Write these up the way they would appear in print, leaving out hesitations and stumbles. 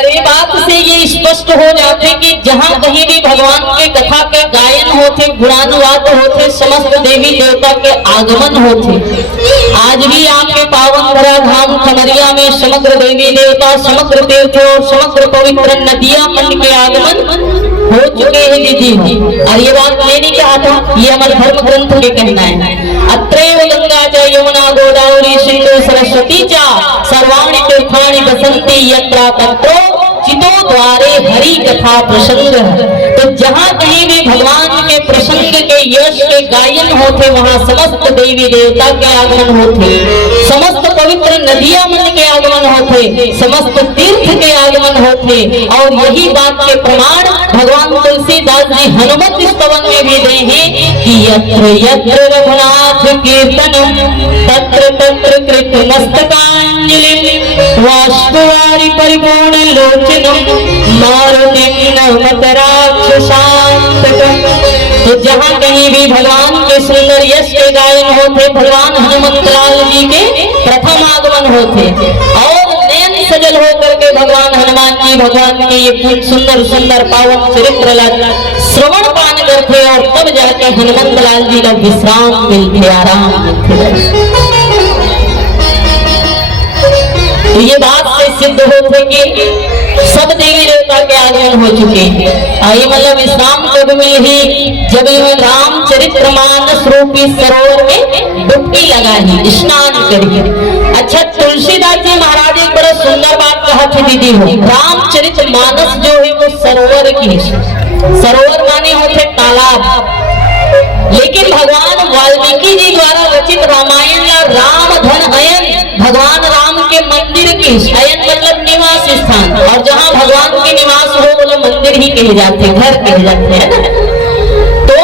ये बात से ये स्पष्ट हो जाते कि जहाँ कहीं भी भगवान के कथा के गायन होते, गुणानुवाद होते, समस्त देवी देवता के आगमन होते। आज भी आपके पावन भरा धाम खमरिया में समग्र देवी देवता, समग्र तीर्थ और समग्र पवित्र नदियां मन के आगमन हो चुके हैं दीदी। और ये बात मैंने कहा था, ये हमारे धर्म ग्रंथ के कहना है। अत्रैव गंगा च यमुना गोदावरी सिंधु सरस्वती च सर्वाणि तीर्थानि बसंती यत्र तत्रो चितो द्वारे हरि कथा प्रसंग। तो जहाँ कहीं भी भगवान के प्रसंग के यश के गायन होते, वहाँ समस्त देवी देवता के आगमन होते, समस्त पवित्र नदियां मन के आगमन होते, समस्त तीर्थ के आगमन होते। और यही बात के प्रमाण भगवान तुलसीदास जी हनुमत स्तवन में भी दे हैं कि यत्र यत्र रघुनाथ कीर्तनम तत्र तत्र कृत मस्तकांजलि वाष्पवारि परिपूर्ण लोचनम मारुतिम नमत राक्षसांतकम। तो जहाँ कहीं भी भगवान के सुंदर यश के गायन होते, भगवान हनुमत लाल जी के प्रथम आगमन होते और नयन सजल होकर के भगवान हनुमान जी भगवान के ये सुंदर सुंदर पावन चरित्र श्रवण पान करते और तब जाके हनुमत लाल जी का विश्राम मिलते, आराम मिलते। तो ये बात से सिद्ध होते कि सब देवी देवता के आगमन हो चुके हैं। आई मतलब विश्राम कब में ही जब रामचरित्र मानस रूपी सरोवर में डुबकी लगाई, स्नान करी। अच्छा, तुलसीदास जी महाराज एक बड़ा सुंदर बात कहा थी दीदी हो, रामचरित्र मानस जो है वो सरोवर की, सरोवर माने होते तालाब। लेकिन भगवान वाल्मीकि जी द्वारा रचित रामायण या राम धन अयन, भगवान राम के मंदिर की, अयन मतलब निवास स्थान, और जहाँ भगवान के निवास हो वो मंदिर ही कहे जाते, घर कहे जाते हैं ना। तो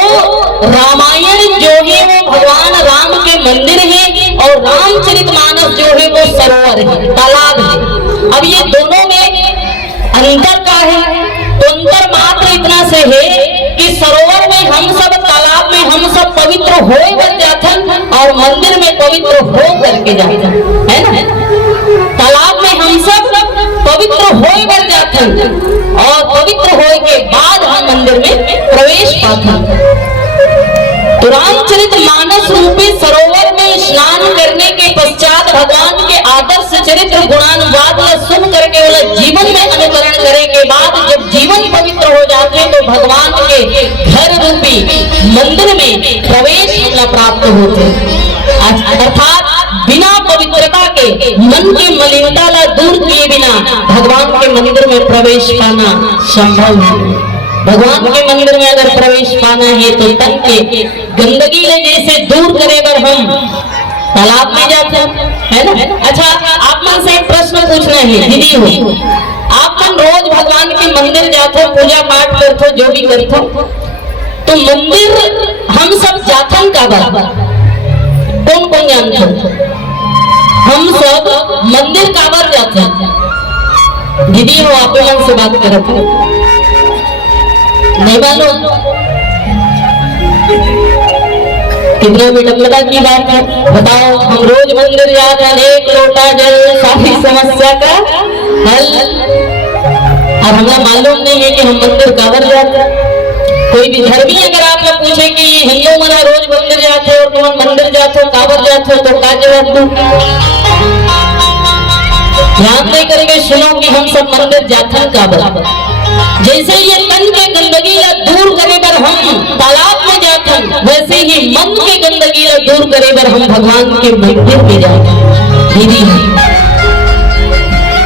रामायण जो है वो भगवान राम के मंदिर है और रामचरितमानस जो है वो सरोवर है, तालाब है। अब ये दोनों में अंतर का है, तो अंतर मात्र इतना से है कि सरोवर में हम सब, तालाब में हम सब पवित्र हो कर जाते और मंदिर में पवित्र हो करके जाते है ना। तालाब में हम सब पवित्र हो कर जाते और पवित्र होए के बाद हम मंदिर में प्रवेश पाते। तो रामचरित मानस रूपी सरोवर में स्नान करने के पश्चात भगवान के आदर्श चरित्र गुणानुवाद सुन करके जीवन में अनुकरण करने के बाद जब जीवन पवित्र हो जाते तो भगवान के घर रूपी मंदिर में प्रवेश प्राप्त होते। अर्थात बिना पवित्रता के, मन की मलिनता दूर किए बिना भगवान के मंदिर में प्रवेश पाना संभव है। भगवान के मंदिर में अगर प्रवेश पाना है तो तन के गंदगी ले जैसे दूर करे बर हम तालाब में जाते है ना। अच्छा, आप मन से एक प्रश्न पूछना है दीदी हो, आप मन रोज भगवान के मंदिर जाते, पूजा पाठ करते, जो भी करते, तो मंदिर हम सब जाथन का बार कौन कौन जानते? हम सब मंदिर का बार जाते हैं दीदी हो, आप मन से बात करते नहीं मालूम? कितना विडंबना की बात है, बताओ। हम रोज मंदिर जाते हैं, एक लोटा जल सारी समस्या का हल, और हमें मालूम नहीं है कि हम मंदिर काबर जाते हैं। कोई भी धर्मी अगर आप लोग पूछे कि हिंदू मना रोज मंदिर जाते हो, तुम मंदिर जाते हो, काबर जाते हो, तो क्या जवाब दूं? ध्यान दे करके सुनो कि हम सब मंदिर जाते हैं काबर। जैसे ये तन के गंदगी दूर करे बर हम तालाब में जाते हैं, वैसे ही मन के गंदगी दूर करे बर हम भगवान के मंदिर में जाते हैं दीदी।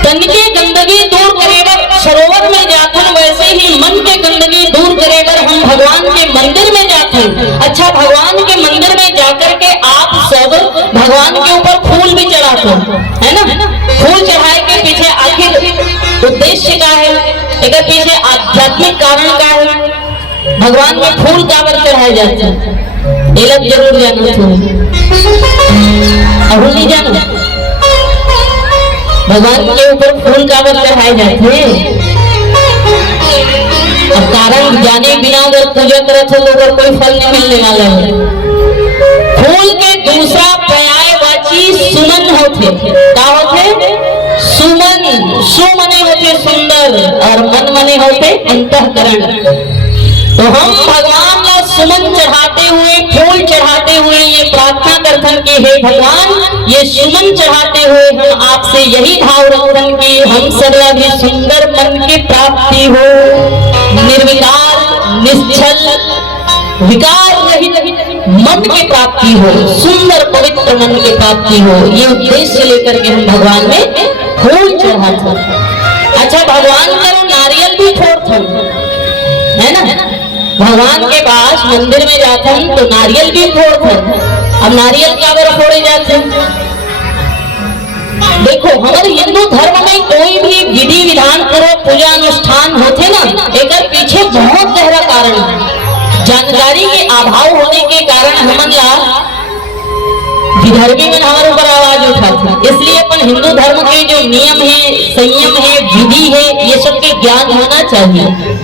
तन के गंदगी दूर करे बर सरोवर में जाते हैं, वैसे ही मन के गंदगी दूर करे बर हम भगवान के मंदिर में जाते हैं। अच्छा, भगवान के मंदिर में जाकर के आप सब भगवान के ऊपर फूल भी चढ़ाते है ना। फूल चढ़ाए के पीछे आखिर उद्देश्य क्या है, एक पीछे आध्यात्मिक कारण का है। भगवान में फूल काबर चढ़ाए जाते हैं, ये लोग जरूर जानना चाहिए। अब नहीं जाना भगवान के ऊपर फूल काबर चढ़ाए जाते हैं? अब कारण जाने बिना अगर पूजा करते हो तो अगर कोई फल नहीं मिलने वाला है। फूल के दूसरा पर्यायवाची सुमन होते, क्या होते? सुमन, सुमने होते सुंदर और मन मने होते अंतःकरण। तो हम भगवान का सुमन चढ़ाते हुए, फूल चढ़ाते हुए ये प्रार्थना करथन कि हे भगवान, ये सुमन चढ़ाते हुए हम आपसे यही भाव रखथन कि हम सर्व भी सुंदर मन की प्राप्ति हो, निर्विकार निश्चल विकार रहित मन की प्राप्ति हो, सुंदर पवित्र मन की प्राप्ति हो, ये उद्देश्य लेकर के हम भगवान में फूल चढ़ाते। अच्छा, भगवान करो नारियल भी फोड़थन, है ना? भगवान के पास मंदिर में जाथन तो नारियल भी फोड़थन। अब नारियल क्या बार फोड़े जाते? देखो, हमारे हिंदू धर्म में कोई भी विधि विधान करो, पूजा अनुष्ठान होते ना, एक पीछे बहुत गहरा कारण है। जानकारी के अभाव होने के कारण हमन ला विधर्मी में हमारे ऊपर आवाज उठाते। इसलिए अपन हिंदू धर्म के जो नियम है, संयम है, विधि है, ये सब के ज्ञान होना चाहिए।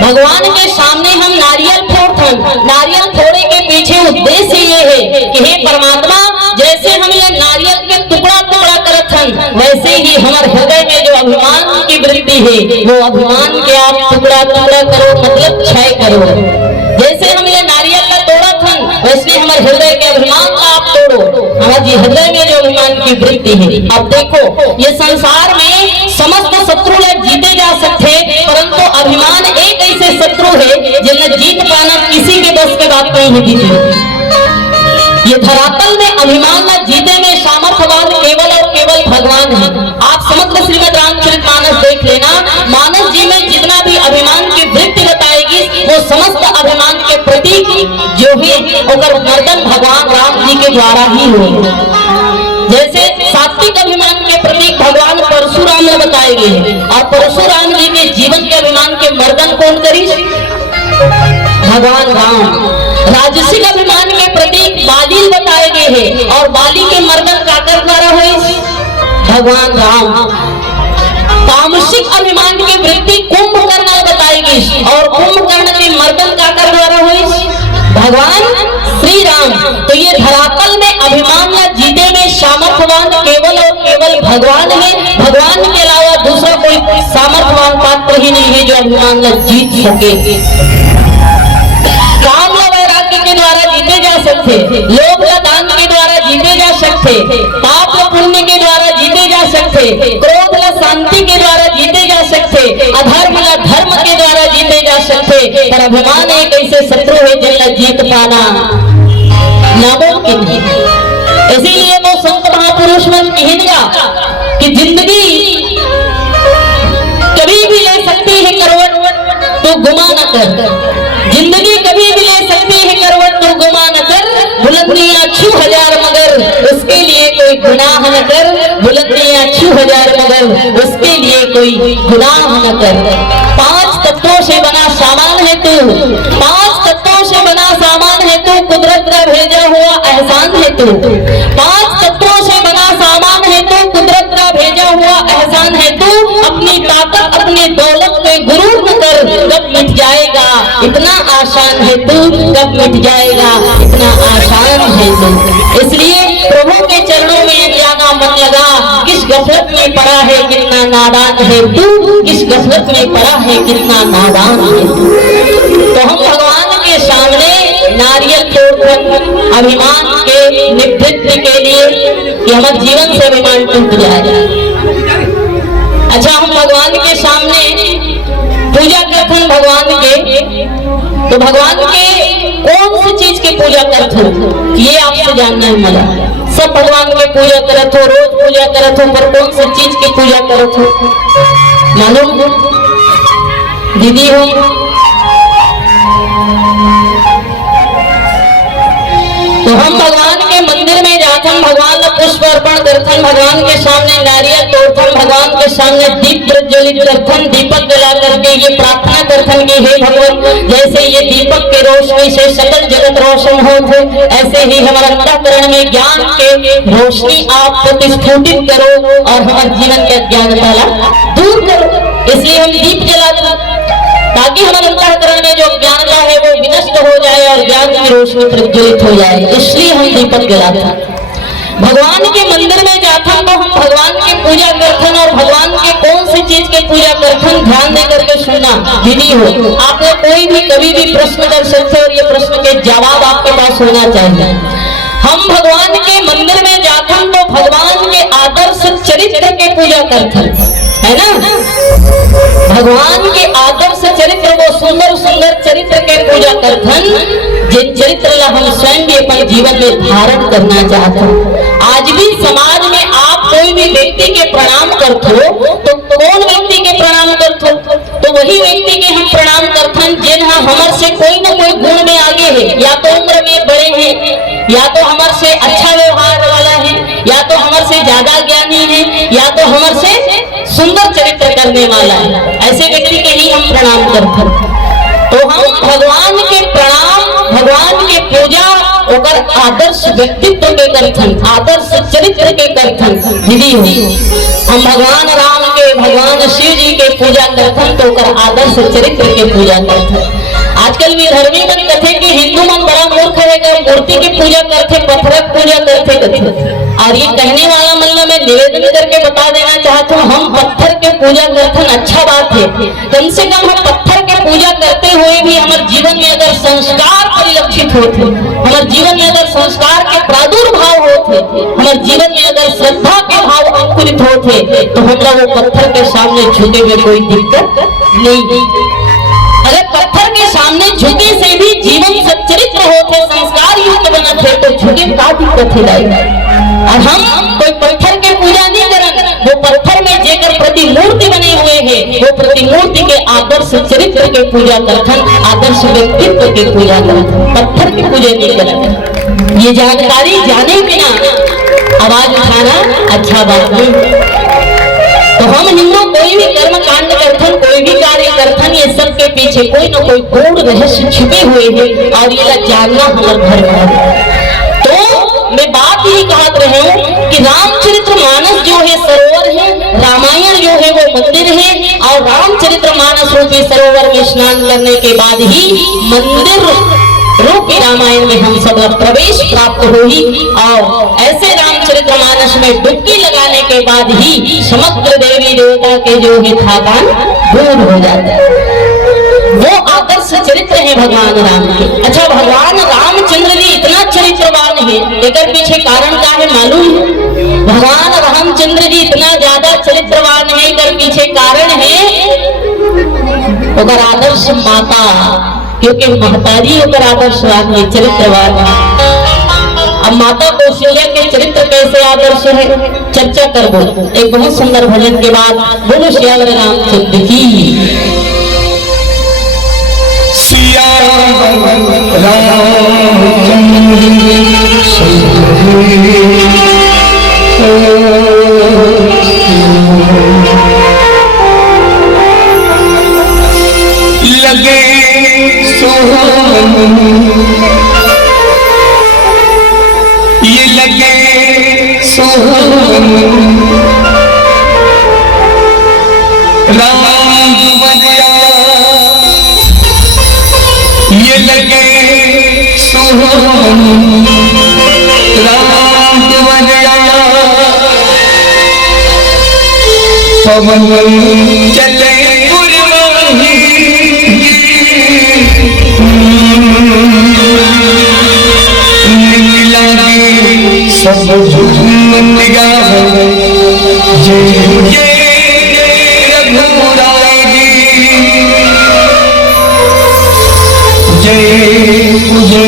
भगवान के सामने हम नारियल फोड़थन। नारियल फोड़े के पीछे उद्देश्य ये है कि हे परमात्मा, जैसे हम ये नारियल के टुकड़ा टुकड़ा करथन, वैसे ही हमारे हृदय में जो अभिमान की वृत्ति है, वो अभिमान के आप टुकड़ा टुकड़ा करो, मतलब क्षय करो। जैसे हम ये नारियल का तोड़ा थन, वैसे हमारे हृदय के अभिमान का आप तोड़ो, हमारे हृदय में जो अभिमान की वृत्ति है। अब देखो, ये संसार में समस्त शत्रु जीते जा सकते, परंतु अभिमान एक ऐसे शत्रु है जिन्हें जीत पाना किसी के बस के बात नहीं जीते। ये धरातल में अभिमान न जीते में सामर्थ्यवान केवल और केवल भगवान है। आप समग्र श्रीमद् रामचरितमानस देख लेना, मानस जी में जितना भी अभिमान की वृत्ति बताएगी, वो समस्त अभिमान के प्रतीक जो है अगर मर्दन भगवान राम जी के द्वारा ही हुए। जैसे सात्विक अभिमान के प्रतीक भगवान परशुराम ने बताए गए, और परशुराम जी के जीवन के अभिमान के मर्दन कौन करी? भगवान राम। राजसिक अभिमान के प्रतीक बाली बताए गए हैं, और बाली के मर्दन काकर द्वारा हुए? भगवान राम। तामसिक अभिमान की वृत्ति कुंभकर्ण बताई गई, और कुंभकर्ण के मर्दन काकर द्वारा हुई? भगवान श्री राम। तो ये धरातल में अभिमान न जीते में सामर्थ्यवान केवल और केवल भगवान है। भगवान के अलावा दूसरा कोई सामर्थ्यवान पात्र ही नहीं है जो अभिमान न जीत सके। काम व वैराग्य के द्वारा जीते जा सकते, लोभ व दान के द्वारा जीते जा सकते, पाप व पुण्य के द्वारा जीते जा सकते, क्रोध व शांति के द्वारा जीते जा सकते, अधर्म व धर्म के द्वारा जीते जा सकते, पर अभिमान एक ऐसे शत्रु है जिन्हें जीत पाना नामुमकिन है। इसीलिए वो संत महापुरुष मन कहेगा कि जिंदगी कभी भी ले सकती है करवट, तो गुमा न कर। जिंदगी कभी भी ले सकती है करवट, तो गुमा न कर। बुलंदियां छू हजार मगर उसके लिए कोई गुनाह न कर। बुलंदियां छू हजार मगर उसके लिए कोई गुनाह न कर। 5 तत्वों से बना सामान है तू, 5 तत्वों से बना सामान है तू, कुदरत का भेजा हुआ एहसान है तू। 5 तत्वों से बना सामान है तू, कुदरत का भेजा हुआ एहसान है तू। अपनी ताकत अपनी दौलत पे गुरूर न कर, कब मिट जाएगा इतना आसान है तू, कब मिट जाएगा इतना आसान है तू। इसलिए प्रभु के चरणों में जाना मन लगा, किस गफलत में पड़ा है कितना नादान है तू, किस गफलत में पड़ा है कितना नादान है तू। तो हम भगवान के सामने नारियल तोड़कर अभिमान के निवृत्ति के लिए कि हमारे जीवन से अभिमान टूट जाए। अच्छा, हम भगवान के सामने पूजा करते हैं भगवान के, तो भगवान के कौन सी चीज की पूजा करते हो ये आपसे जानना है। मला सब भगवान के पूजा करत हो, रोज पूजा करत हो, पर कौन सी चीज की पूजा करत हो मालूम? दीदी हो, तो हम भगवान के मंदिर में जाथन, भगवान को पुष्प अर्पण करथन, भगवान के सामने नारियल तोड़थन, भगवान के सामने दीप प्रज्वलित करथन, दीपक जला करके ये प्रार्थना करथन कि हे भगवान, जैसे ये दीपक के रोशनी से सकल जगत रोशन हो थे, ऐसे ही हमारे अंतःकरण में ज्ञान के रोशनी आप प्रतिस्फुटित करो और हमारे जीवन के अज्ञानता दूर करो। इसलिए हम दीप जलाते ताकि हमारे अंतःकरण में जो ज्ञानता है वो विनष्ट हो जाए और ज्ञान की रोशनी प्रज्वलित हो जाए। इसलिए हम दीपक जलाते। भगवान के मंदिर में जाते तो हम भगवान की पूजा करते और भगवान के कौन सी चीज के पूजा करथन, ध्यान दे करके सुनना। दीदी हो, आपने कोई भी कभी भी प्रश्न कर सकते और ये प्रश्न के जवाब आपके पास होना चाहिए। हम भगवान के मंदिर में जाथन तो भगवान के आदर्श चरित्र के पूजा करथन, है ना। भगवान के आदर्श चरित्र, वो सुंदर सुंदर चरित्र के पूजा करथन, जिन चरित्र ला हम स्वयं भी अपने जीवन में धारण करना चाहते हैं। आज भी समाज में आप कोई भी व्यक्ति के प्रणाम करते हो तो कौन व्यक्ति के प्रणाम करते हो? तो वही व्यक्ति के हम प्रणाम करथन जिन हमर से कोई न कोई गुण में आगे है, या तो उम्र में बड़े हैं, या तो हमर से अच्छा व्यवहार वाला है, या तो हमर से ज्यादा ज्ञानी है, या तो हमर से सुंदर चरित्र करने वाला है। ऐसे व्यक्ति के ही हम प्रणाम करते हैं। तो हम भगवान के प्रणाम, भगवान के पूजा ओकर आदर्श व्यक्तित्व के करथन, आदर्श चरित्र के करथन। दीदी हम भगवान राम के, भगवान शिव जी के पूजा करथन तो ओकर आदर्श चरित्र के पूजा करथन। आजकल विधर्मी मन कथे कि हिंदू मन बड़ा मूर्ख है, मूर्ति की पूजा करते, पत्थर पूजा करते। और ये कहने वाला मतलब मैं निवेदन करके बता देना चाहता हूँ, हम पत्थर के पूजा करते अच्छा बात है। कम से कम हम पत्थर के पूजा करते हुए भी हमारे जीवन में अगर संस्कार परिलक्षित होते, हमारे जीवन में अगर संस्कार के प्रादुर्भाव होते, हमारे जीवन में अगर श्रद्धा के भाव अंकुरित होते, तो हमरा वो पत्थर के सामने झुके में कोई दिक्कत नहीं। अगर पत्थर के सामने झुके से भी जीवन सच्चरित्र होते, संस्कार युक्त बनते, तो झुके का दिक्कत है। और हम कोई पत्थर के पूजा नहीं करन, वो पत्थर में जेकर प्रतिमूर्ति बने हुए हैं, वो प्रतिमूर्ति के आदर्श चरित्र के पूजा करथन, आदर्श व्यक्तित्व के पूजा करथन, पत्थर की पूजा नहीं करथन। ये जानकारी जाने बिना आवाज उठाना अच्छा बात नहीं। तो हम हिंदू कोई भी कर्म कांड करथन, कोई भी कार्य करथन, ये सब के पीछे कोई न कोई गूढ़ रहस्य छिपे हुए हैं और ये जानना हमारा धर्म है। तो मैं बात यही कहत रहे हूँ कि रामचरित्र मानस जो है सरोवर है, रामायण जो है वो मंदिर है, और रामचरित्र मानस रूपी सरोवर में स्नान करने के बाद ही मंदिर रूपी रामायण में हम सब प्रवेश प्राप्त होगी। और ऐसे रामचरित्र मानस में डुबकी लगाने के बाद ही समग्र देवी देवता के जो है थकान दूर हो जाता है। वो आदर्श चरित्र है भगवान राम के। अच्छा, भगवान रामचंद्र जी इतना चरित्रवान है, लेकर पीछे कारण क्या है मालूम है? भगवान रामचंद्र जी इतना ज्यादा चरित्रवान है, इधर पीछे कारण है उधर आदर्श माता, क्योंकि महतारी होकर आदर्शवान है, चरित्रवान है। अब माता कौशल्या के चरित्र कैसे आदर्श है, चर्चा कर दो एक बहुत सुंदर भजन के बाद। बोलो श्यावर रामचंद्र की। लगे ये लगे राम बजिया, ये लगे राम बजिया, पवन चले सब निगाह जय रघुराई जय ले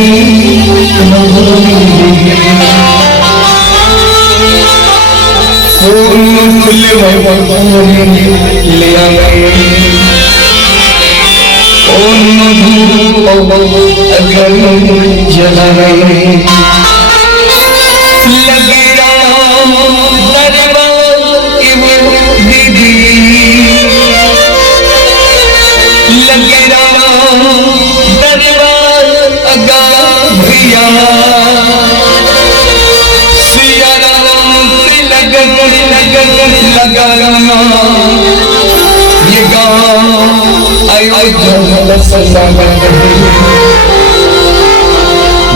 अगर जलाए लगे राम दरबार दीदी, लगे राम दरबार अगा भैया, सिया राम लगा ये गाँव अयोध्या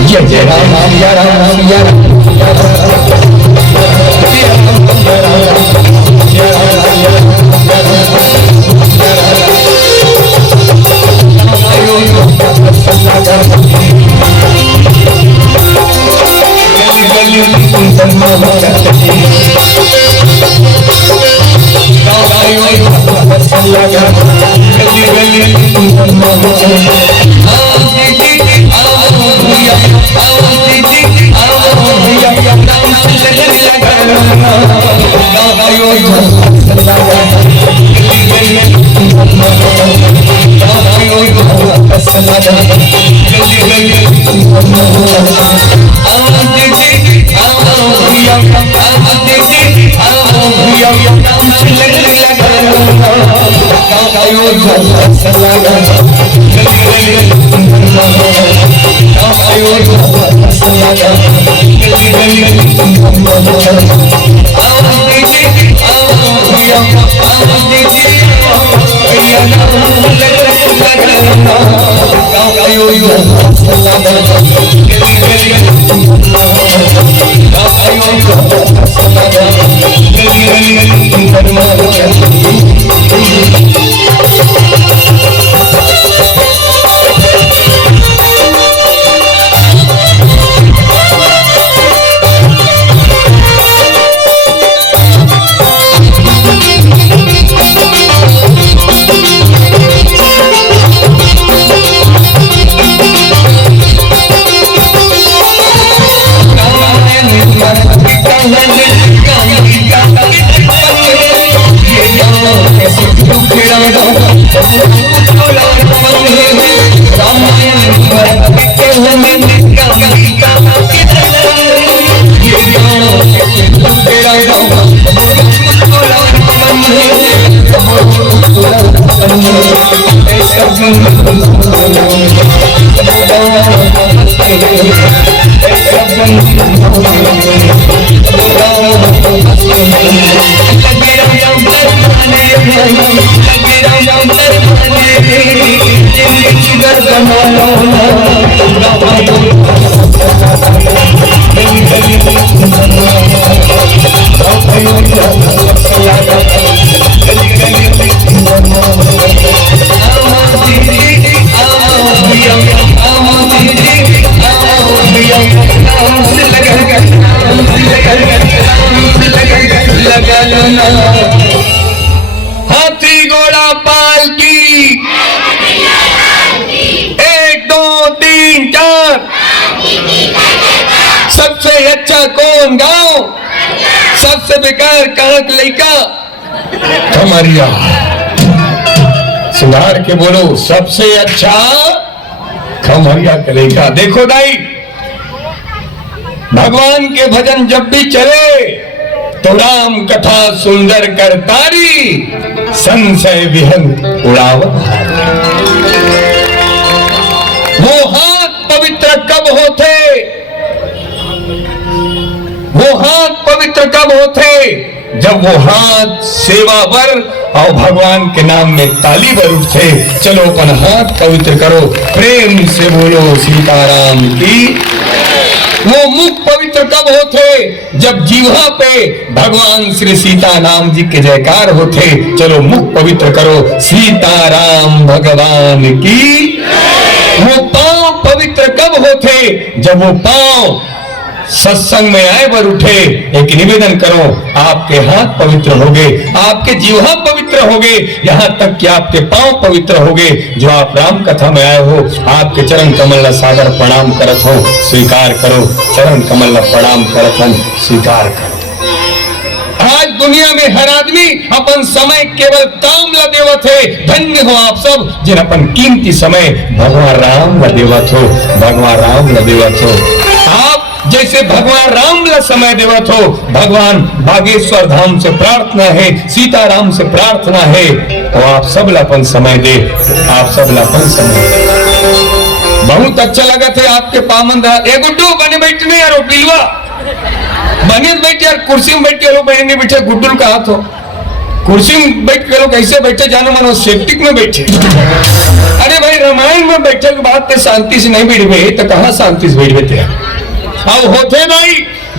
जय जय राम सिया राम सिया राम। हाथी घोड़ा पालकी 1 2 3 4 सबसे अच्छा कौन गाँव सबसे बेकार कहाँ का लड़का कमरिया सुधार के बोलो सबसे अच्छा खमरिया का लड़का। देखो दाई भगवान के भजन जब भी चले तो राम कथा सुंदर कर तारी संशय विहन उड़ावत। वो हाथ पवित्र कब होते वो हाथ पवित्र कब होते जब वो हाथ सेवा बर और भगवान के नाम में ताली बर उठते। चलो अपन हाथ पवित्र करो प्रेम से बोलो सीताराम की। वो मुख पवित्र कब होते जब जीवा पे भगवान श्री सीता नाम जी के जयकार होते। चलो मुख पवित्र करो सीताराम भगवान की। वो पांव पवित्र कब होते जब वो पांव सत्संग में आए बर उठे। एक निवेदन करो आपके हाथ पवित्र होगे आपके जीवा पवित्र होगे यहाँ तक कि आपके पांव पवित्र होगे। जो आप राम कथा में आए हो आपके चरण कमल सागर प्रणाम करत हो स्वीकार करो। चरण कमल प्रणाम करत हो स्वीकार करो। आज दुनिया में हर आदमी अपन समय केवल काम ला देवत है। धन्य हो आप सब जिन अपन कीमती समय भगवान राम ला देवत हो। भगवान राम ला देवत हो। आप जैसे भगवान राम ला समय देवत हो भगवान बागेश्वर धाम से प्रार्थना है सीताराम से प्रार्थना है तो आप सब लापन समय दे। आप सब लापन समय दे। बहुत अच्छा लगा थे आपके पामंद ए गुड्डू बने बैठने यार पिलवा बने बैठे यार कुर्सी में बैठे लोग बहने बैठे गुड्डू का हाथ हो कुर्सी में बैठ के लोग कैसे बैठे जानो मानो सेप्टिक में बैठे। अरे भाई रामायण में बैठे के बाद तो शांति से नहीं बैठ गए तो कहाँ शांति से बैठ गए। अब होते भाई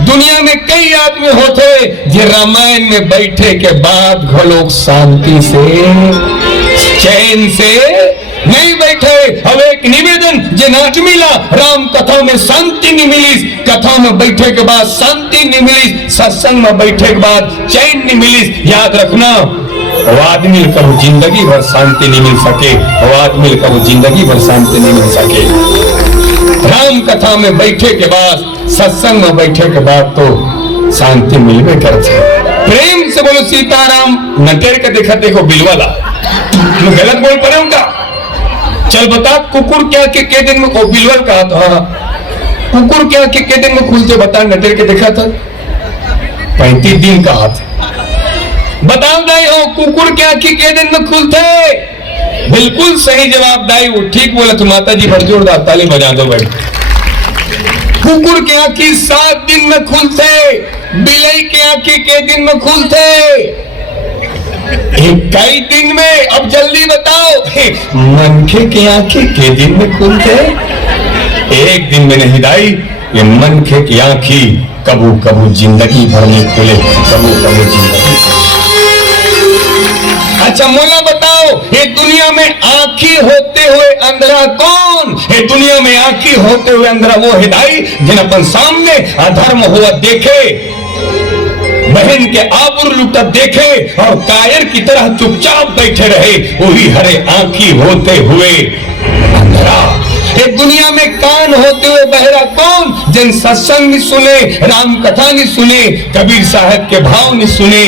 दुनिया में कई आदमी होते जो रामायण में बैठे के बाद घलोक शांति से चैन से नहीं बैठे। अब एक निवेदन जे नाच मिला राम कथा में शांति नहीं मिली, कथा में बैठे के बाद शांति नहीं मिली, सत्संग में बैठे के बाद चैन नहीं मिली। याद रखना, वो आदमी का वो जिंदगी भर शांति नहीं मिल सके, वो आदमी का वो जिंदगी भर शांति नहीं मिल सके। राम कथा में बैठे के बाद, सत्संग में बैठे के बाद तो शांति मिलवे करते। प्रेम से बोलो सीताराम। नटेर के देखा देखो बिलवाला गलत बोल पड़े उनका। चल बता, कुकुर क्या के दिन में बिलवल कहा था, कुकुर क्या के दिन में खुलते बता, नटेर के देखा था 35 दिन कहा था। बताओ दाई हो, कुकुर क्या के दिन में खुलते? बिल्कुल सही जवाब दाई, वो ठीक बोला। तो माता जी भर जोरदार ताली बजा दो भाई। कुकुर के आंखी 7 दिन में खुलते, बिलाई के आंखी के दिन में खुलते 21 दिन में। अब जल्दी बताओ, मनखे के आंखी के दिन में खुलते? एक दिन में नहीं दाई, ये मनखे की आंखी कबू कबू जिंदगी भर में खुले, कबू कबू जिंदगी। अच्छा मोला बताओ, ये दुनिया में आंखी होते हुए अंधेरा कौन? ये दुनिया में आंखी होते हुए अंधेरा वो हिदाई जिन अपन सामने अधर्म हुआ देखे, बहन के आबरू लुटा देखे और कायर की तरह चुपचाप बैठे रहे, वही हरे आंखी होते हुए अंधेरा। ये दुनिया में कान होते हुए बहरा कौन? जिन सत्संग नहीं सुने, राम कथा नहीं सुने, कबीर साहब के भाव नहीं सुने,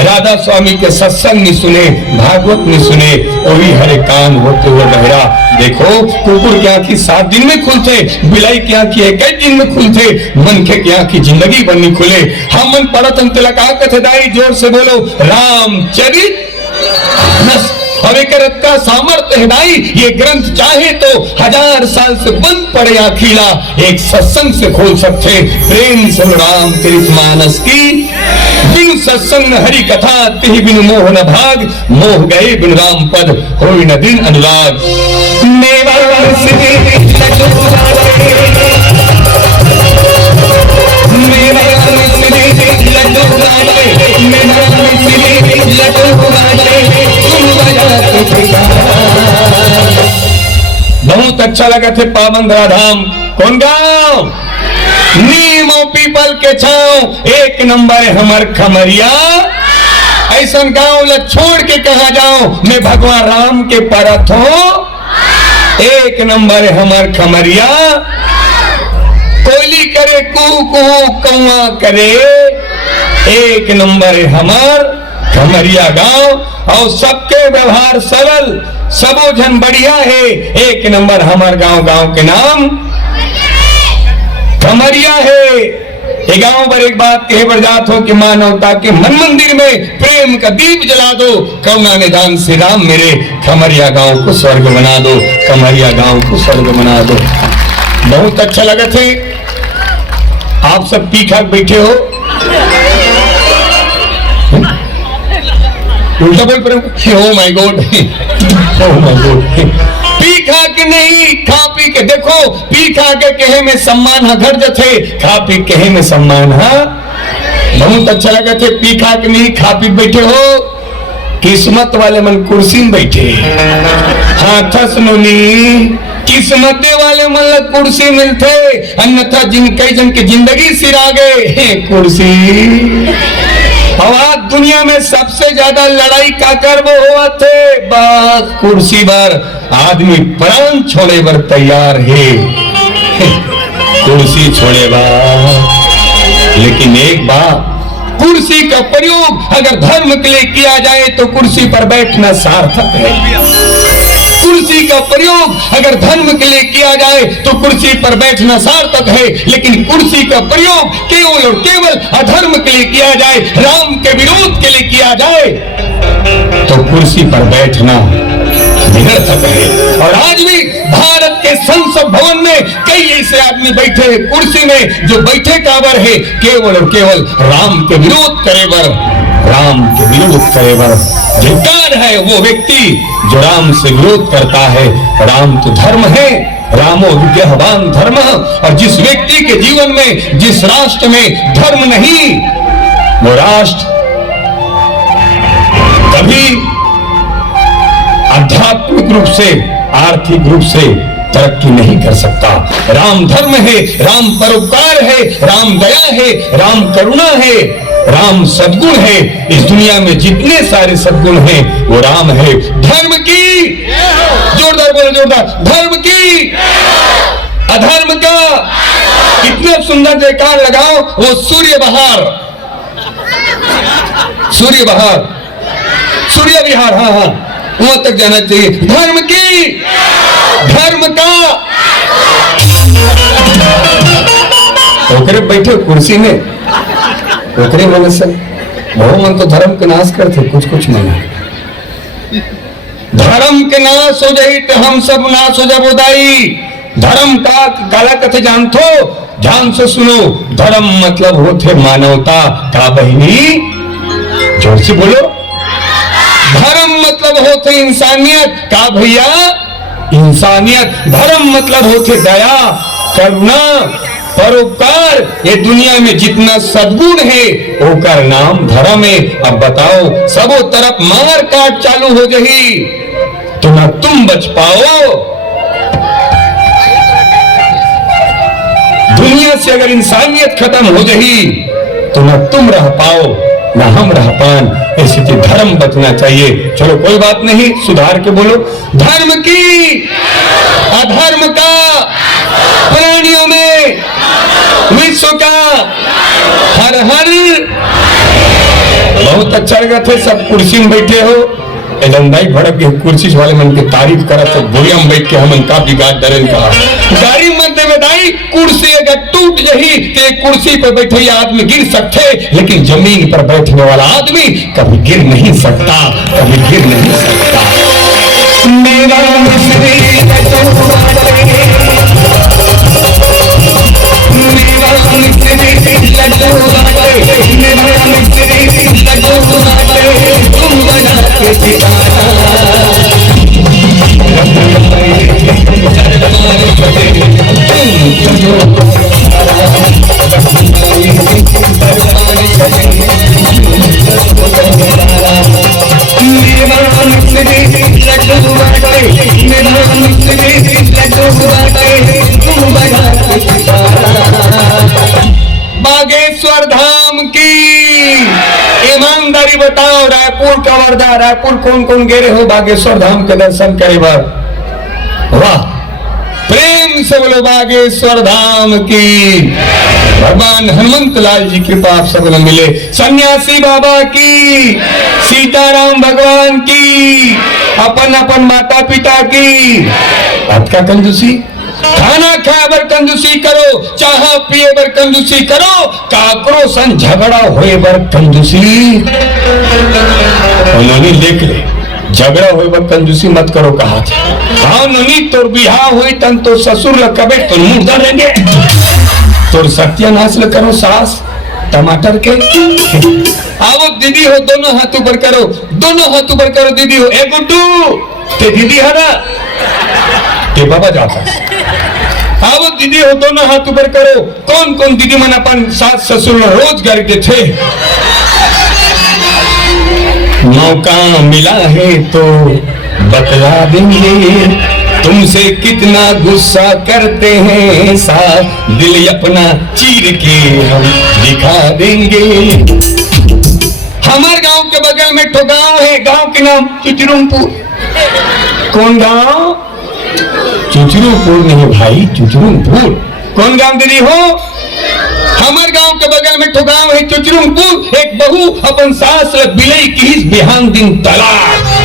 राधा स्वामी के सत्संग नहीं सुने, भागवत नहीं सुने, वही हरे कान होते हुए बहरा। देखो, कुकुर की आंखी 7 दिन में खुलते, बिलाई की आंखी 21 दिन में खुलते, मनखे की आंखी जिंदगी भर नहीं खुले। हम मन पढ़त तिलक कथे दाई, जोर से बोलो रामचरित मानस। और एक रथ का सामर्थ्य है दाई, ये ग्रंथ चाहे तो 1000 साल से बंद पड़े अखिला, एक सत्संग से खोल सकते। प्रेम से रामचरित मानस की बिन सत्संग हरि कथा, तिहि बिन मोह न भाग, मोह गए बिन राम पद, होई न दिन अनुराग। मेवा बहुत अच्छा लगा थे पावन धाम। कौन गाँव? नीम और पीपल के छांव, एक नंबर है हमर खमरिया। ऐसा गांव ला छोड़ के कहा जाऊं, मैं भगवान राम के परत हूं। एक नंबर है हमर खमरिया। कोयली करे कुहू कुहू, कौआ करे, एक नंबर है हमर खमरिया गांव। और सबके व्यवहार सरल, सबो जन बढ़िया है, एक नंबर हमार गांव। गांव के नाम खमरिया है। ये गांव पर एक बात कहे बरजात हो कि मानवता के मन मंदिर में प्रेम का दीप जला दो, करुणा निधान से राम मेरे, खमरिया गांव को स्वर्ग बना दो, खमरिया गांव को स्वर्ग बना दो। बहुत अच्छा लगा थे। आप सब पीखा बैठे हो, उल्टा बोल पड़े। Oh my God, oh my God. P खा के नहीं, खा पी के देखो। पी खा के कहे में सम्मान हा घर जथे, खा पी कहे में सम्मान हा। बहुत अच्छा लगा थे। पी खा के नहीं, खा पी बैठे हो। किस्मत वाले मन कुर्सी में बैठे, हाथ सुनोनी किस्मत वाले मन ला कुर्सी मिलते, अन्यथा जिन कई जन की जिंदगी सिरा गए कुर्सी। आज दुनिया में सबसे ज्यादा लड़ाई का कर्म हुआ थे, बस कुर्सी पर आदमी प्राण छोड़े बर तैयार है, कुर्सी छोड़े बार। लेकिन एक बात, कुर्सी का प्रयोग अगर धर्म के लिए किया जाए तो कुर्सी पर बैठना सार्थक है। कुर्सी का प्रयोग अगर धर्म के लिए किया जाए तो कुर्सी पर बैठना सार्थक है। लेकिन कुर्सी का प्रयोग केवल और केवल अधर्म के लिए किया जाए, राम के विरोध के लिए किया जाए तो कुर्सी पर बैठना निरर्थक है। और आज भी भारत के संसद भवन में कई ऐसे आदमी बैठे हैं कुर्सी में, जो बैठे काबर है केवल और केवल राम के विरोध करे बर, राम के विरोध करे बर। धिक्कार है वो व्यक्ति जो राम से विरोध करता है। राम तो धर्म है, रामो विग्रहवान धर्म। और जिस व्यक्ति के जीवन में, जिस राष्ट्र में धर्म नहीं, वो राष्ट्र कभी आध्यात्मिक रूप से, आर्थिक रूप से तरक्की नहीं कर सकता। राम धर्म है, राम परोपकार है, राम दया है, राम करुणा है, राम सद्गुण है। इस दुनिया में जितने सारे सद्गुण हैं वो राम है। धर्म की, जोरदार बोलो जोरदार, धर्म की, अधर्म का। कितने सुंदर जयकार लगाओ, वो सूर्य बहार, सूर्य बहार, सूर्य विहार, हाँ हाँ वहां तक जाना चाहिए। धर्म की, धर्म का। ओकरे बैठे कुर्सी में, ओकरे मन से बहु मन तो धर्म के नाश करते, कुछ कुछ मन धर्म के नाश हो जाई तो हम सब नाश हो जाबो दाई। धर्म का काला कथे जानथो, ध्यान से सुनो। धर्म मतलब होते मानवता का बहिनी, जोर से बोलो। धर्म मतलब होते इंसानियत का भैया, इंसानियत। धर्म मतलब होते दया, करुणा, परोपकार। ये दुनिया में जितना सद्गुण है ओकर नाम धर्म है। अब बताओ, सबो तरफ मार काट चालू हो जाही तो ना तुम बच पाओ। दुनिया से अगर इंसानियत खत्म हो जाही तो ना तुम रह पाओ ना हम रह पान। ऐसे कि धर्म बचना चाहिए। चलो कोई बात नहीं, सुधार के बोलो। धर्म की, अधर्म का, प्राणियों में, विश्व का, हर हर। बहुत अच्छा लगा थे, सब कुर्सी में बैठे हो एकदम दाई भड़क के कुर्सी वाले मन के तारीफ करा तो बुढ़िया में बैठ के हम का बिगाड़ डरे कहा गाड़ी मत देवे दाई। कुर्सी अगर टूट जही तो कुर्सी पर बैठे आदमी गिर सकते, लेकिन जमीन पर बैठने वाला आदमी कभी गिर नहीं सकता, कभी गिर नहीं सकता। मेरा बागेश्वर धाम की ईमानदारी बताओ, रायपुर का वर्धा, रायपुर कौन कौन गए हो बागेश्वर धाम के दर्शन करे बार? वाह, प्रेम से बोलो बागेश्वर धाम की। भगवान हनुमंत लाल जी कृपा आप सब लोग मिले। सन्यासी बाबा की, सीताराम भगवान की, अपन अपन माता पिता की। बात का कंजूसी, खाना खाए बर कंजूसी करो, चाह पिए बर कंजूसी करो, काकरो सन झगड़ा होए बर कंजूसी। उन्होंने लिख ले, झगड़ा होए बर कंजूसी मत करो कहा था। हाँ नोनी तोर बिहार हुई तन तो ससुर लकबे तो मुर्दा रहेंगे, तोर सत्यानाश ल करो सास टमाटर के। आओ दीदी हो, दोनों हाथ ऊपर करो, दोनों हाथ ऊपर करो। दीदी हो, ए गुड्डू ते दीदी है ना, ते बाबा जाता। आओ दीदी हो, दोनों हाथ ऊपर करो। कौन कौन दीदी मन अपन सास ससुर रोज गाड़ी देते? मौका मिला है तो बतला देंगे तुमसे कितना गुस्सा करते हैं साथ, दिल अपना चीर के हम दिखा देंगे। हमारे गांव के बगल में तो गांव है, गांव के नाम चुचरुमपुर। कौन गांव? चुचरुमपुर नहीं भाई, चुचरुमपुर। कौन गांव दीदी हो? हमारे गांव के बगल में तो गांव है चुचरुमपुर। एक बहू अपन सास बिलई की बिहान दिन तलाक,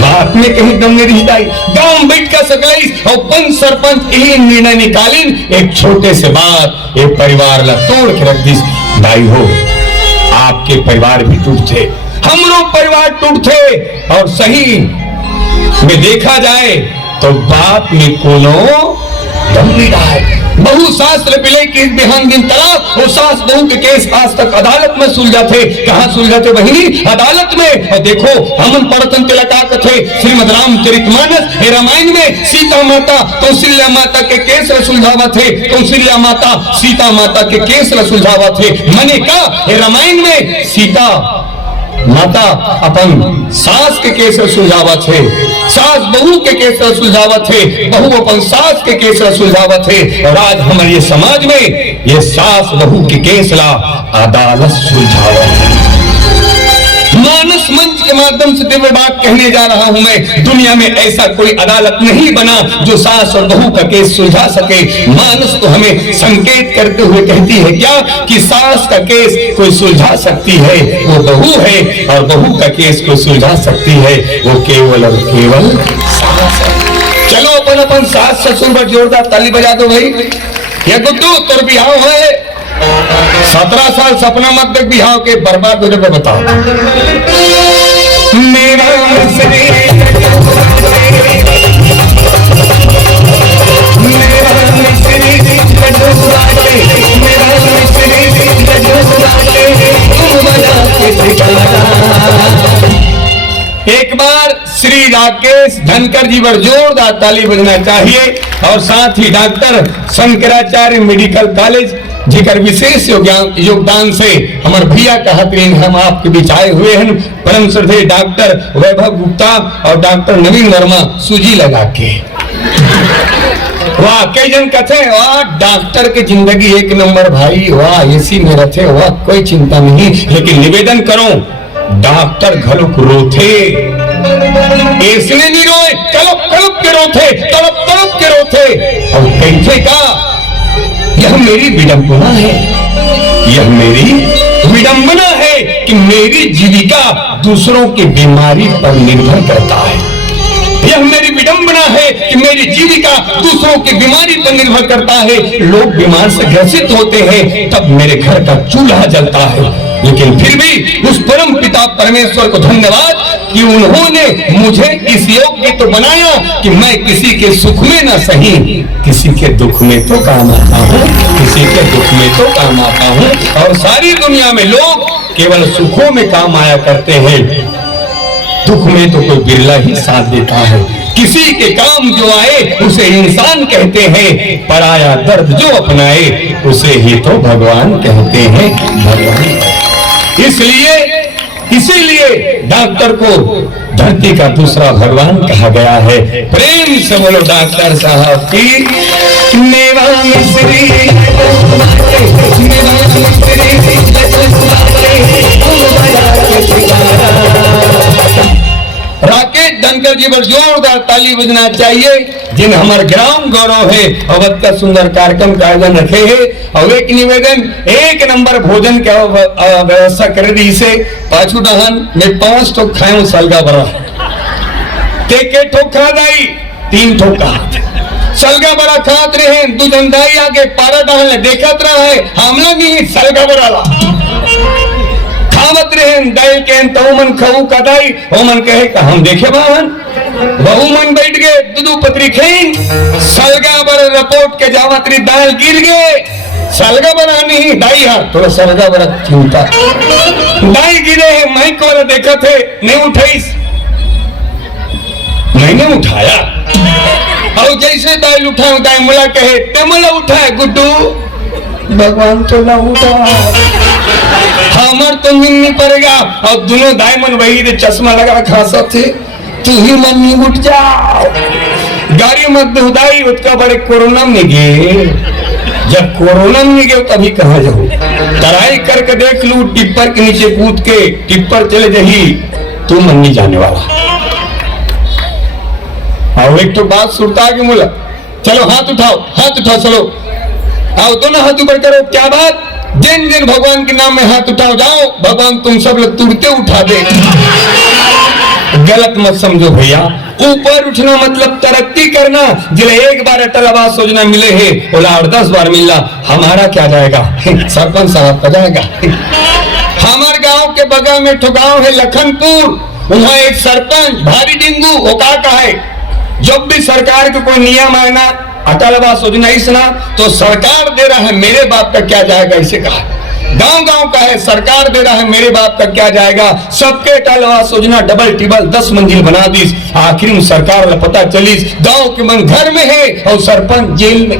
बात में कहीं दम नहीं रही। गांव बैठ कर सकलाई और पंच सरपंच यही निर्णय निकालिन, एक छोटे से बात एक परिवार ला तोड़ के रख दी। भाई हो, आपके परिवार भी टूटते, हमरो परिवार टूटते। और सही में देखा जाए तो बाप में कोनो दम नहीं रहा है। बहु शास्त्र बिले के बिहान दिन तलाक, वो सास बहू के केस आज तक अदालत में सुलझाते। कहाँ सुलझाते बहिनी? अदालत में। और देखो हमन पढ़तन के लगा कथे श्रीमद रामचरितमानस रामायण में सीता माता कौशल्या माता के केस ल सुलझावा थे, कौशल्या माता सीता माता के केस ल सुलझावा थे। मने का रामायण में सीता माता अपन सास के केस ल सुलझावा थे। सास बहू के केस सुलझावत है, बहू अपन सास के केस सुलझावत है। और आज हमारे समाज में ये सास बहू के केस ला अदालत सुलझावत है। मानस मंच के माध्यम से दिव्य बात कहने जा रहा हूं मैं। दुनिया में ऐसा कोई अदालत नहीं बना जो सास और बहू का केस सुलझा सके। मानस तो हमें संकेत करते हुए कहती है क्या कि सास का केस कोई सुलझा सकती है वो बहू है, और बहू का केस कोई सुलझा सकती है वो केवल और केवल सास है। चलो अपन अपन सास ससुर पर जोरदार ताली बजा दो भाई। ये गुड्डू तोर बिहाव है, 17 साल सपना मत देख बिहाव के बर्बाद हो जाए। बताओ मेरा एक बार श्री राकेश धनकर जी पर जोरदार ताली बजना चाहिए। और साथ ही डॉक्टर शंकराचार्य मेडिकल कॉलेज जिकर विशेष योगदान से हमारे भैया का हतरीन हम आपके बीच आए हुए हैं। परम श्रद्धेय डॉक्टर वैभव गुप्ता और डॉक्टर नवीन वर्मा सूजी लगा के वाह कई जन कथे वाह डॉक्टर की जिंदगी एक नंबर भाई, वाह एसी में रथे, वाह कोई चिंता नहीं। लेकिन निवेदन करो डॉक्टर घलुक रोथे, इसने नहीं रोए, तड़प तड़प के रोथे, तड़प तड़प के रोथे। और कैसे का यह मेरी विडंबना है, यह मेरी विडंबना है कि मेरी जीविका दूसरों की बीमारी पर निर्भर करता है। यह मेरी विडंबना है कि मेरी जीविका दूसरों की बीमारी पर निर्भर करता है। लोग बीमार से ग्रसित होते हैं तब मेरे घर का चूल्हा जलता है। लेकिन फिर भी उस परम पिता परमेश्वर को धन्यवाद कि उन्होंने मुझे इस योग्य तो बनाया कि मैं किसी के सुख में न सही किसी के दुख में तो काम आता हूँ, किसी के दुख में तो काम आता हूँ। और सारी दुनिया में लोग केवल सुखों में काम आया करते हैं, दुख में तो कोई बिरला ही साथ देता है। किसी के काम जो आए उसे इंसान कहते हैं, पराया दर्द जो अपनाए उसे ही तो भगवान कहते हैं। भगवान इसीलिए डॉक्टर को धरती का दूसरा भगवान कहा गया है। प्रेम से बोलो डॉक्टर साहब की मेवा मिश्री राकेश धनकर जी पर जोरदार ताली बजना चाहिए जिन हमारे ग्राम गौरव है अवध का सुंदर कार्यक्रम का आयोजन रखे है। और एक निवेदन एक नंबर भोजन का व्यवस्था कर दी से पाछू डहन में 5 ठोक खाऊं सलगा बरा के ठोक खा दाई 3 ठोक सलगा बड़ा खात रहे दू जनदाई आगे पारा डहन देखत रहा है हमला नहीं सलगा बड़ा खावत रहे दाई के तो मन खाऊ कदाई ओ मन कहे का हम देखे बावन बहु मन बैठ गए दूधू पत्री खेन सलगा बर रिपोर्ट के जावत री दाल गिर गए सलगा बना नहीं दाई हाथ थोड़ा सलगा बड़ा चिंता दाई गिरे है मैं को देखा थे नहीं उठाईस मैंने उठाया और जैसे दाल उठाऊं दाई मुला कहे ते मुला उठाए गुड्डू भगवान तो ना उठा हमार तो नहीं पड़ेगा। और दोनों दाईमन वही रे चश्मा लगा खासा थे तू ही मन नहीं उठ जाओ गाड़ी मत उदाई उसका बड़े कोरोना में गए जब कोरोना में गए तभी कहा जाओ तराई करके देख लू टिप्पर के नीचे कूद के टिप्पर चले जही तू मन नहीं जाने वाला। और एक तो बात सुनता के मुला चलो हाथ उठाओ चलो आओ दोनों हाथ ऊपर करो। क्या बात जिन जिन भगवान के नाम में हाथ उठाओ जाओ भगवान तुम सब लोग तुरते उठा दे। गलत मत समझो भैया, ऊपर उठना मतलब तरक्की करना। जिले एक बार अटल आवास योजना मिले है बोला और 10 बार मिला हमारा क्या जाएगा सरपंच साहब का जाएगा। हमारे गांव के बगल में ठुगाव है लखनपुर, वहां एक सरपंच भारी डिंगू वो का है जब भी सरकार के कोई नियम आए ना अटल आवास योजना इसना तो सरकार दे रहा है मेरे बाप का क्या जाएगा इसे कहा। गांव गांव का है सरकार दे रहा है मेरे बाप का क्या जाएगा। सबके अटल आवास योजना डबल टिबल 10 मंजिल बना दी। आखिर में सरकार को पता चली गांव के मन घर में है और सरपंच जेल में।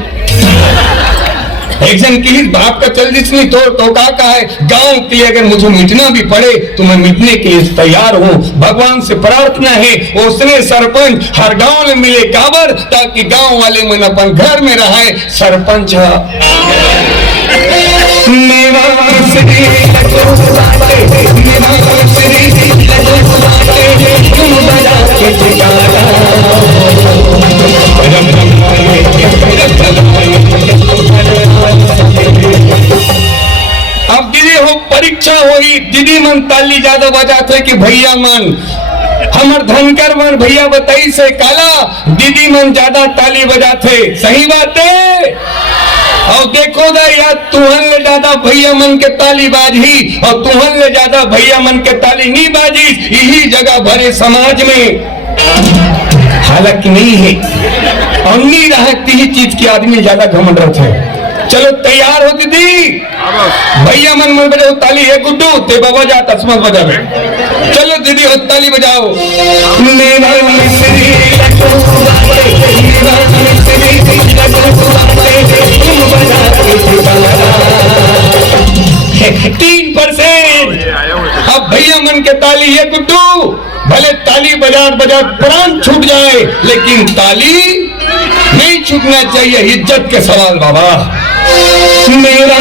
एक जन की ही बाप का चल जिसनी तो का है गांव के लिए अगर मुझे मिटना भी पड़े तो मैं मिटने के लिए तैयार हूँ। भगवान से प्रार्थना है उसने सरपंच हर गांव में मिले काबर ताकि गांव वाले मन अपन घर में रहे। सरपंच अब दीदी हो परीक्षा हुई दीदी मन ताली ज्यादा बजाते कि भैया मन हमर धनकर मन भैया बताई से काला दीदी मन ज्यादा ताली बजाते। सही बात है। और देखो दा यार तुहन ले ज्यादा भैया मन के ताली बाजी और तुहन ले ज्यादा भैया मन के ताली नहीं बाजी यही जगह भरे समाज में हालांकि नहीं है और नहीं रहती ही चीज की आदमी ज्यादा घमंड रहते हैं। चलो तैयार हो दीदी भैया मन मन बजाओ ताली है गुड्डू ते बाबा जा तस्मत बजा में। चलो दीदी हो ताली बजाओ। अब भैया मन के ताली है गुड्डू भले ताली बजा बजा प्राण छूट जाए लेकिन ताली नहीं छूटना चाहिए। इज्जत के सवाल बाबा मेरा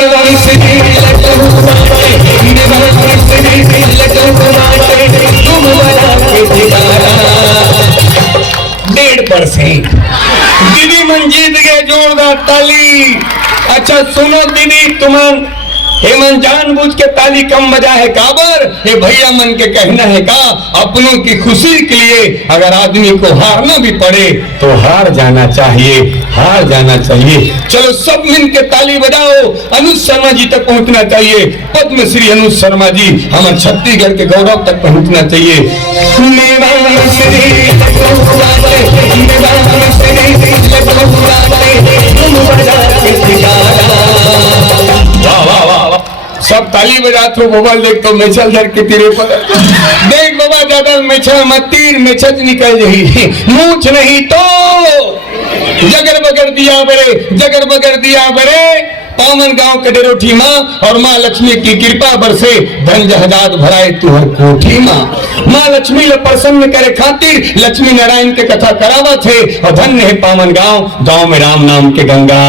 %। दीदी मन जीत गए जोरदार ताली। अच्छा सुनो दीदी तुमन हेमन जानबूझ के ताली कम बजा है काबर ये भैया मन के कहना है का अपनों की खुशी के लिए अगर आदमी को हारना भी पड़े तो हार जाना चाहिए हार जाना चाहिए। चलो सब मिल के ताली बजाओ। अनुज शर्मा जी तक पहुंचना चाहिए। पद्मश्री अनुज शर्मा जी हमारे छत्तीसगढ़ के गौरव तक पहुंचना चाहिए। वाह वाह वाह सब ताली बजाते हो। मोबाइल देख तो मेछल धर के तेरे पर देख बाबा ज्यादा मेछल मत तीर मेछत निकल रही मूछ नहीं तो जगर बगर दिया बड़े जगर बगर दिया बड़े। पावन गांव के डेरोठी माँ और माँ लक्ष्मी की कृपा बरसे धन जहजाद भराए तुहर कोठी माँ। माँ लक्ष्मी ले प्रसन्न करे खातिर लक्ष्मी नारायण के कथा करावा थे और धन्य है पावन गांव में राम नाम के गंगा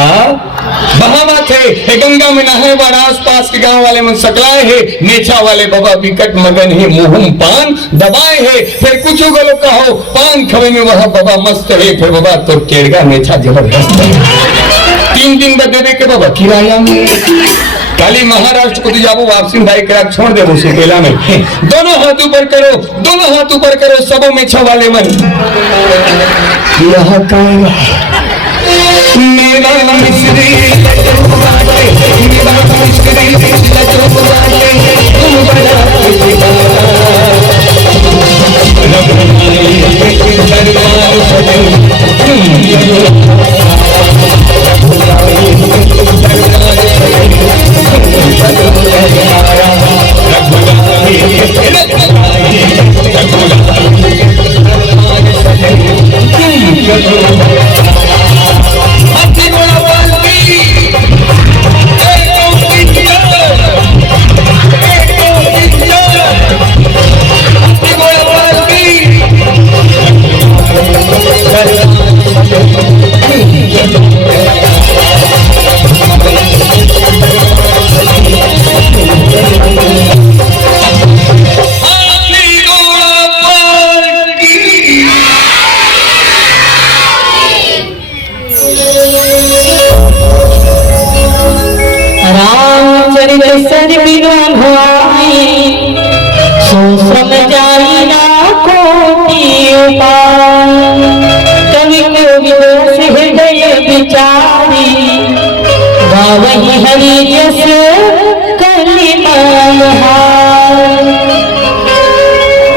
बहावा थे। गंगा में नहाए बार आस पास के गांव वाले मन सकलाए है। नेछा वाले बाबा विकट मगन है मुहुम पान दबाए है। फिर कुछ गलो कहो पान खवे में वह बाबा मस्त है। फिर बाबा तो केड़गा नेछा जबरदस्त है। 3 दिन बाद दे के बाबा किराया में काली महाराष्ट्र को जाबो वापसी भाई करा छोड़ दे उसे केला में। दोनों हाथ ऊपर करो दोनों हाथ ऊपर करो सबों में छा वाले मन यह का मेरा मिस्री मेरा मिस्री तुम बड़ा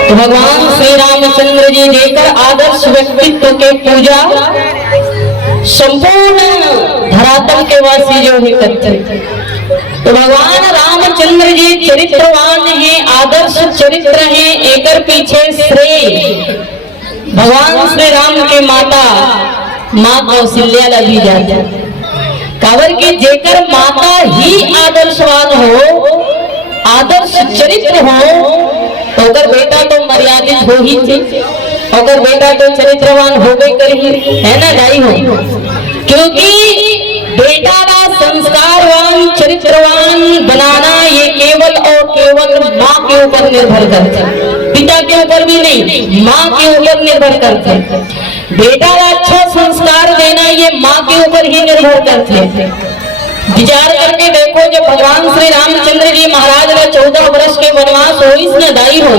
तो भगवान श्री रामचंद्र जी देकर आदर्श व्यक्तित्व के पूजा संपूर्ण धरातल के वासी जो है करते। तो भगवान रामचंद्र जी चरित्रवान हैं आदर्श चरित्र हैं। एकर पीछे श्रेय भगवान श्री राम के माता माँ कौशल्या लगी जाती। काबर के जेकर माता ही आदर्शवान हो, आदर्श चरित्र हो, तो अगर बेटा तो मर्यादित हो ही थी, अगर बेटा तो चरित्रवान हो गई करी, है ना दाई हो। क्योंकि बेटा का संस्कारवान चरित्रवान बनाना ये केवल और केवल माँ के ऊपर निर्भर करता है, पिता के ऊपर भी नहीं, माँ के ऊपर निर्भर करता है। बेटा का अच्छा संस्कार देना ये माँ के ऊपर ही निर्भर करते हैं। विचार करके देखो, जब भगवान श्री रामचंद्र जी महाराज का 14 वर्ष के वनवास हो इसमें दाई हो,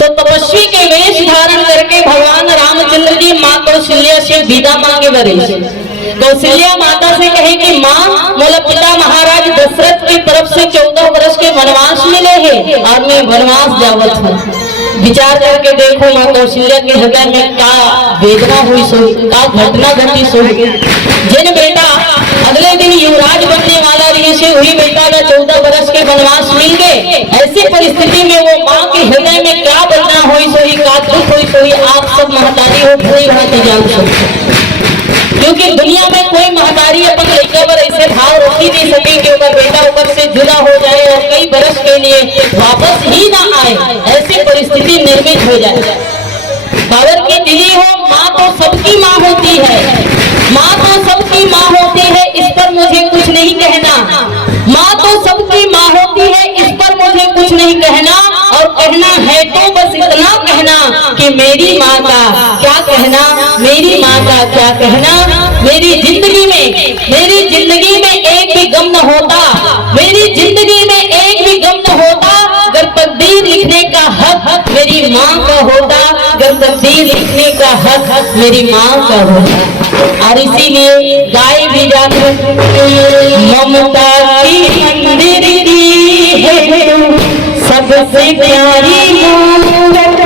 तो तपस्वी के वेश धारण करके भगवान रामचंद्र जी माँ कौशल्या से विदा मांगे बरे। कौशल्या माता से कहे कि माँ, मोला पिता महाराज दशरथ की तरफ से 14 वर्ष के वनवास मिले हैं और मैं वनवास जावत हूँ। विचार करके देखो माँ कौशल्या के हृदय में क्या वेदना हुई सो, क्या घटना घटी सो। जिन बेटा अगले दिन युवराज बनने वाला रही से हुई बेटा का 14 वर्ष के वनवास मिल गए, ऐसी परिस्थिति में वो माँ के हृदय में क्या वेदना हुई सोई, क्या दुख हुई सोई, आप सब महतारी हो पूरी भांति जान सकते। क्योंकि दुनिया में कोई महतारी अपन लड़का पर ऐसे भाव रख ही नहीं सके कि अगर बेटा ऊपर से जुदा हो जाए और कई बरस के लिए वापस ही ना आए, ऐसी परिस्थिति निर्मित हो जाए। बाबर की दीदी हो, माँ तो सबकी माँ होती है, माँ तो सबकी माँ होती है, इस पर मुझे कुछ नहीं कहना। माँ तो सबकी माँ होती है, इस पर मुझे कुछ नहीं कहना, और कहना है तो बस इतना कहना कि मेरी माँ का क्या कहना, मेरी माँ का क्या कहना। मेरी जिंदगी में एक भी गम न होता, मेरी जिंदगी में एक भी गम न होता, अगर तकदीर लिखने का हक मेरी माँ का होता, अगर तकदीर लिखने का हक मेरी माँ का होता। और इसीलिए गाय भी जाते, ममता की मंदिर की है सबसे प्यारी मूरत,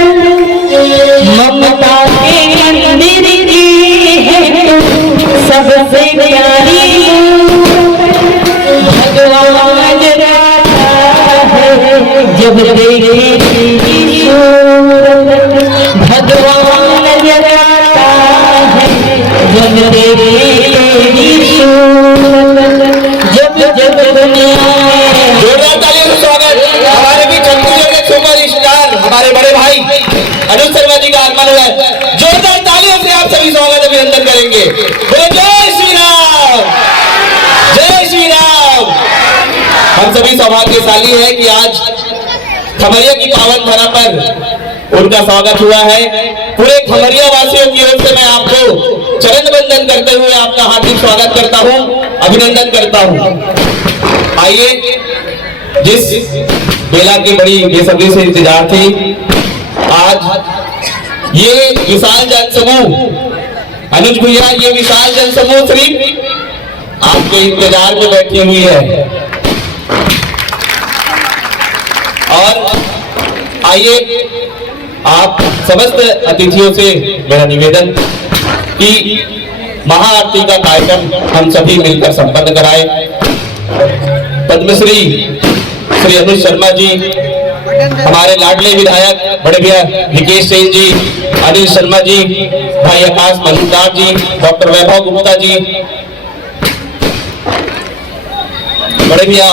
ममता के मंदिर की है सबसे प्यारी मूरत। भगवान नजराता है जब देखे तेरी सूरत, भगवान नजराता है जब देखे तेरी सूरत। जब जब दुनिया में जोरदार तालियों से स्वागत हमारे भी छत्तीसगढ़ के सुपर स्टार हमारे बड़े भाई अनुज शर्मा जी का आगमन हुआ है। जोरदार तालियों से आप सभी स्वागत अभिनंदन करेंगे। बोले जय श्री राम, जय श्री राम। हम सभी सौभाग्यशाली हैं कि आज खमरिया की पावन धरा पर उनका स्वागत हुआ है। पूरे खमरिया वासियों की ओर से मैं आपको चरण वंदन करते हुए आपका हार्दिक स्वागत करता हूं, अभिनंदन करता हूं। आइए, जिस मेला की बड़ी बेसब्री से इंतजार थी, आज ये विशाल जनसमूह, अनुज भैया, ये विशाल जनसमूह सिर्फ आपके इंतजार में बैठी हुई है। और आइए, आप समस्त अतिथियों से मेरा निवेदन कि महाआरती का कार्यक्रम हम सभी मिलकर संपन्न कराएं। पद्मश्री श्री अनुज शर्मा जी, हमारे लाडले विधायक बड़े भैया विकेश सिंह जी, अनिल शर्मा जी, भाई आकाश मजूमदार जी, डॉक्टर वैभव गुप्ता जी, बड़े भैया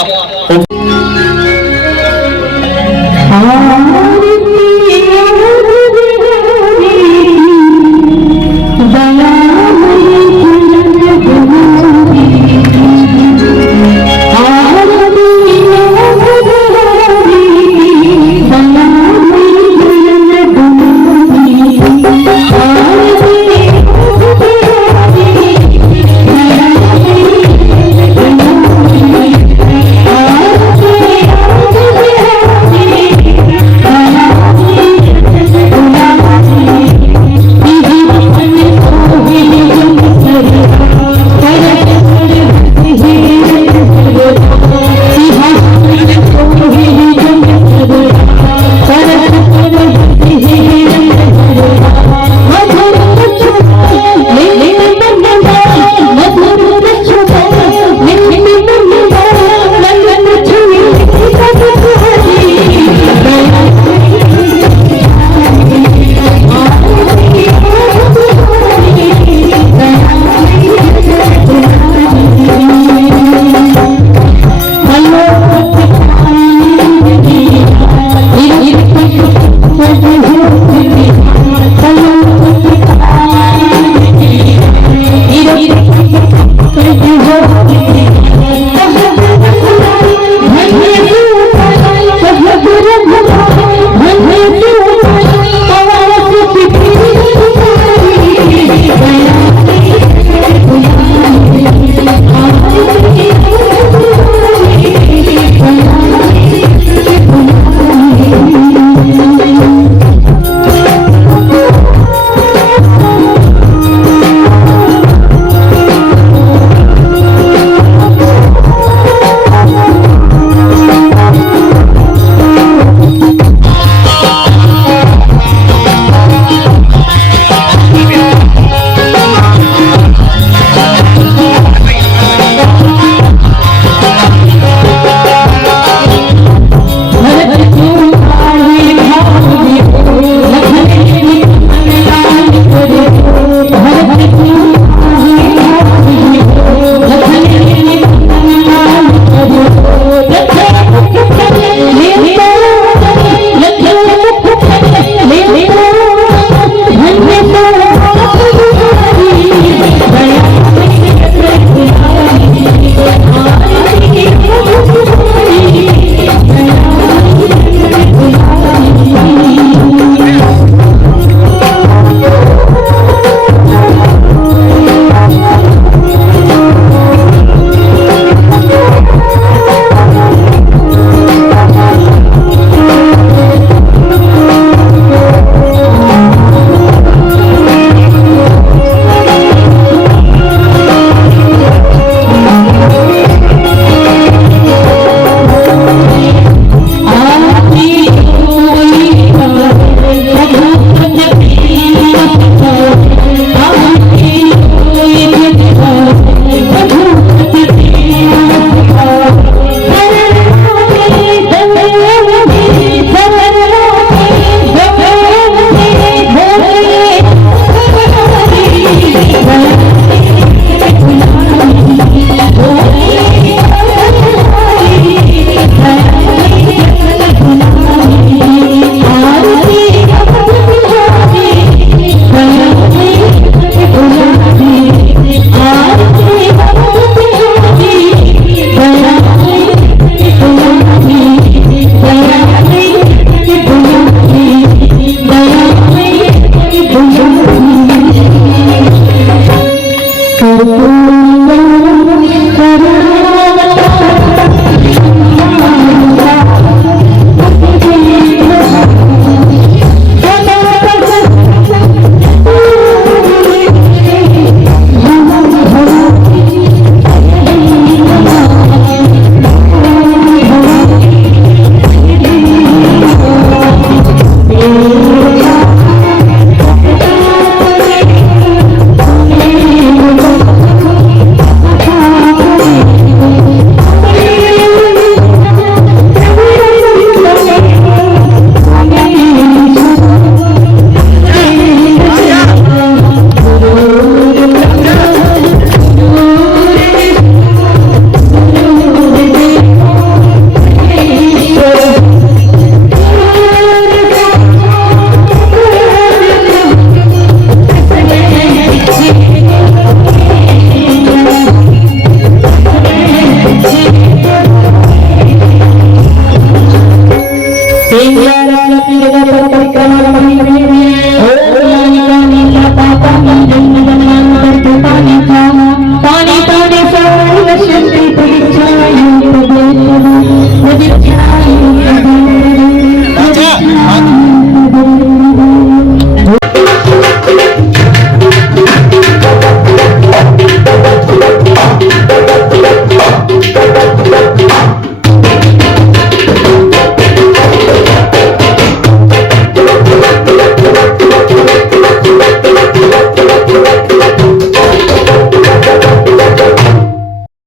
सूर